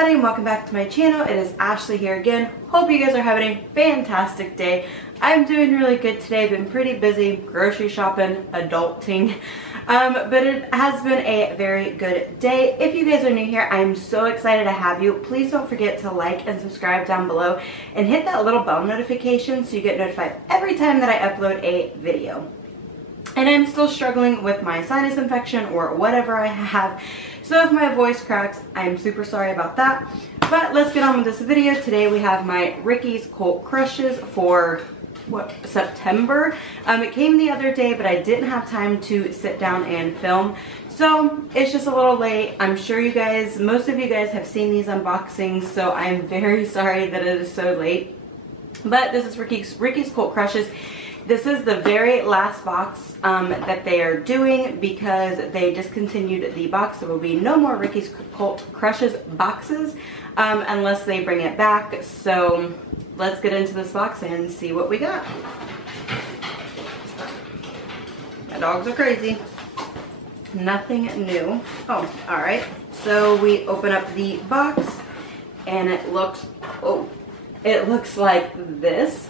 everybody and welcome back to my channel. It is Ashley here again. Hope you guys are having a fantastic day. I'm doing really good today. Been pretty busy grocery shopping, adulting, but it has been a very good day. If you guys are new here, I'm so excited to have you. Please don't forget to like and subscribe down below and hit that little bell notification so you get notified every time that I upload a video. And I'm still struggling with my sinus infection or whatever I have. So if my voice cracks, I'm super sorry about that. But let's get on with this video. Today we have my Ricky's Cult Crushes for September. It came the other day, but I didn't have time to sit down and film. So it's just a little late. I'm sure you guys, most of you guys have seen these unboxings, so I'm very sorry that it is so late. But this is Ricky's Cult Crushes. This is the very last box that they are doing because they discontinued the box. There will be no more Ricky's Cult Crushes boxes unless they bring it back. So let's get into this box and see what we got. My dogs are crazy. Nothing new. Oh, all right. So we open up the box and it looks like this.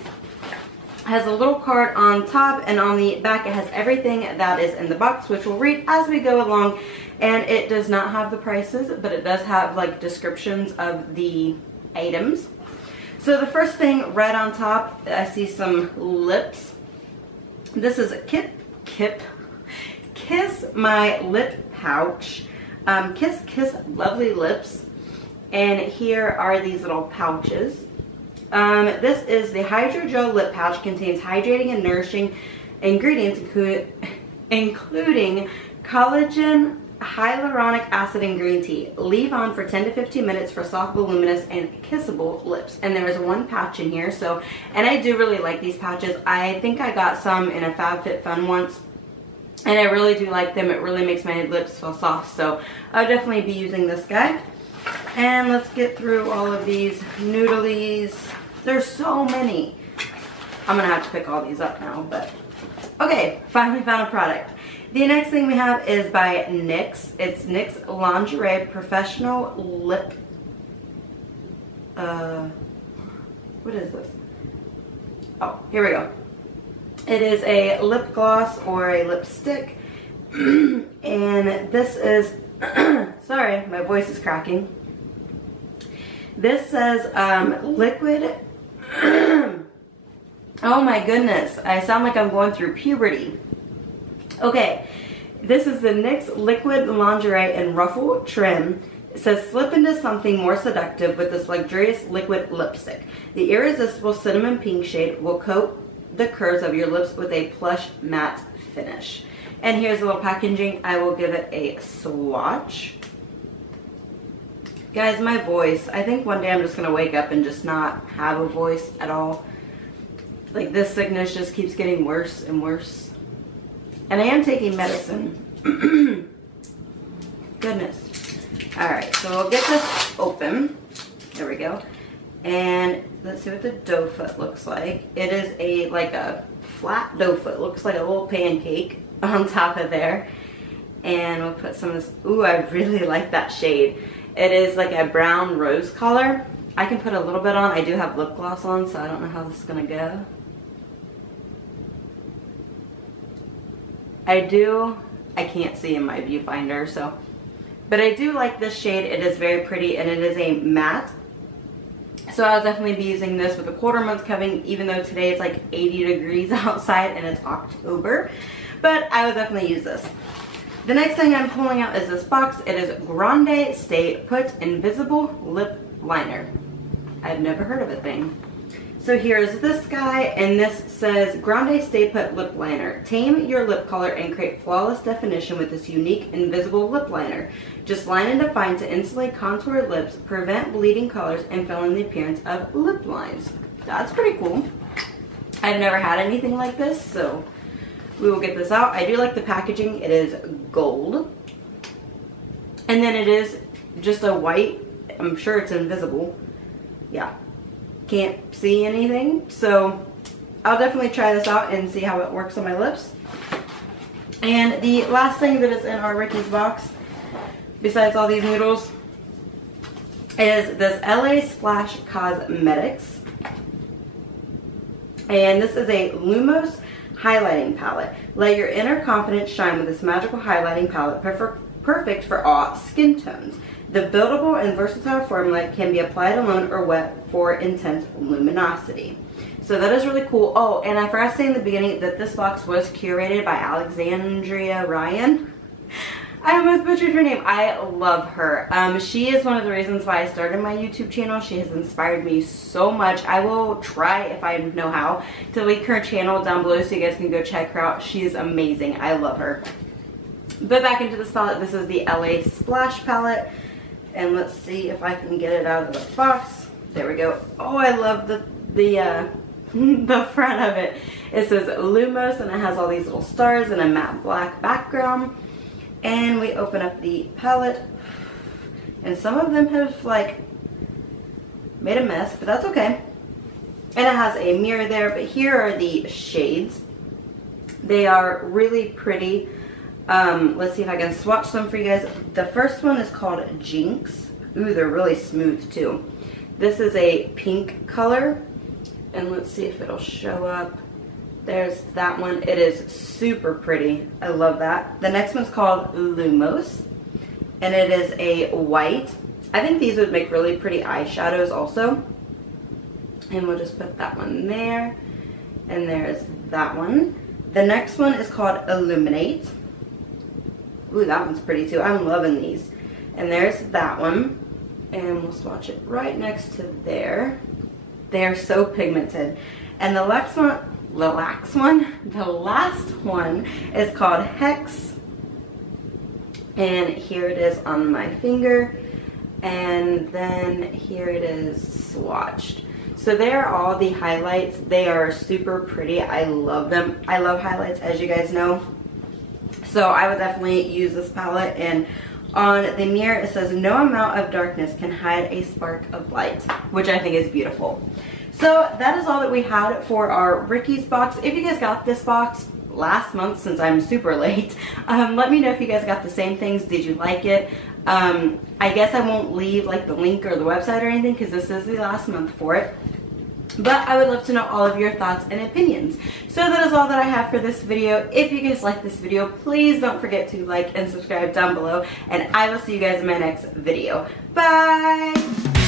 Has a little card on top, and on the back it has everything that is in the box, which we'll read as we go along. And it does not have the prices, but it does have like descriptions of the items. So the first thing right on top, I see some lips. This is a Kiss My Lip pouch. Kiss Lovely Lips. And here are these little pouches. This is the Hydrogel Lip Pouch. Contains hydrating and nourishing ingredients including collagen, hyaluronic acid, and green tea. Leave on for 10 to 15 minutes for soft, voluminous, and kissable lips. And there is one pouch in here. So, and I do really like these pouches. I think I got some in a FabFitFun once, and I really do like them. It really makes my lips feel soft. So I'll definitely be using this guy. And let's get through all of these noodlies. There's so many. I'm gonna have to pick all these up now, but okay, finally found a product. The next thing we have is by NYX. It's NYX Lingerie Professional Lip. What is this? Oh, here we go. It is a lip gloss or a lipstick, and this is. Sorry, my voice is cracking. This says liquid. Oh my goodness, I sound like I'm going through puberty. Okay, this is the NYX Liquid Lingerie and Ruffle Trim. It says slip into something more seductive with this luxurious liquid lipstick. The irresistible cinnamon pink shade will coat the curves of your lips with a plush matte finish. And here's a little packaging. I will give it a swatch. Guys, my voice, I think one day I'm just gonna wake up and just not have a voice at all. Like, this sickness just keeps getting worse and worse. And I am taking medicine. Goodness. All right, so we'll get this open. There we go. And let's see what the dough foot looks like. It is like a flat dough foot. Looks like a little pancake on top of there. And we'll put some of this. Ooh, I really like that shade. It is like a brown rose color. I can put a little bit on. I do have lip gloss on, so I don't know how this is gonna go. I can't see in my viewfinder, so. But I do like this shade. It is very pretty, and it is a matte. So I'll definitely be using this with the quarter month coming, even though today it's like 80 degrees outside and it's October. But I will definitely use this. The next thing I'm pulling out is this box. It is Grande Stay Put Invisible Lip Liner. I've never heard of a thing. So here's this guy, and this says Grande Stay Put Lip Liner. Tame your lip color and create flawless definition with this unique invisible lip liner. Just line and define to insulate contoured lips, prevent bleeding colors, and fill in the appearance of lip lines. That's pretty cool. I've never had anything like this, so we will get this out. I do like the packaging. It is gold. And then it is just a white. I'm sure it's invisible. Yeah. Can't see anything. So I'll definitely try this out and see how it works on my lips. And the last thing that is in our Ricky's box, besides all these noodles, is this LA Splash Cosmetics. And this is a Lumos highlighting palette. Let your inner confidence shine with this magical highlighting palette, perfect for all skin tones. The buildable and versatile formula can be applied alone or wet for intense luminosity. So that is really cool. Oh, and I forgot to say in the beginning that this box was curated by Alexandria Ryan. I almost butchered her name. I love her. She is one of the reasons why I started my YouTube channel. She has inspired me so much. I will try, if I know how, to link her channel down below so you guys can go check her out. She is amazing. I love her. But back into this palette, this is the LA Splash palette. And let's see if I can get it out of the box. There we go. Oh, I love the front of it. It says Lumos and it has all these little stars and a matte black background. And we open up the palette, and some of them have like made a mess, but that's okay. And it has a mirror there, but here are the shades. They are really pretty. Let's see if I can swatch them for you guys. The first one is called Jinx. Ooh, they're really smooth too. This is a pink color, and let's see if it'll show up. There's that one. It is super pretty. I love that. The next one's called Lumos, and it is a white. I think these would make really pretty eyeshadows also. And we'll just put that one there. And there's that one. The next one is called Illuminate. Ooh, that one's pretty too. I'm loving these. And there's that one. And we'll swatch it right next to there. They are so pigmented. And the last one is called Hex, and here it is on my finger, and then here it is swatched. So there are all the highlights. They are super pretty. I love them. I love highlights, as you guys know, so I would definitely use this palette. And on the mirror it says, no amount of darkness can hide a spark of light, which I think is beautiful. So that is all that we had for our Ricky's box. If you guys got this box last month, since I'm super late, let me know if you guys got the same things. Did you like it? I guess I won't leave like the link or the website or anything because this is the last month for it. But I would love to know all of your thoughts and opinions. So that is all that I have for this video. If you guys like this video, please don't forget to like and subscribe down below. And I will see you guys in my next video. Bye!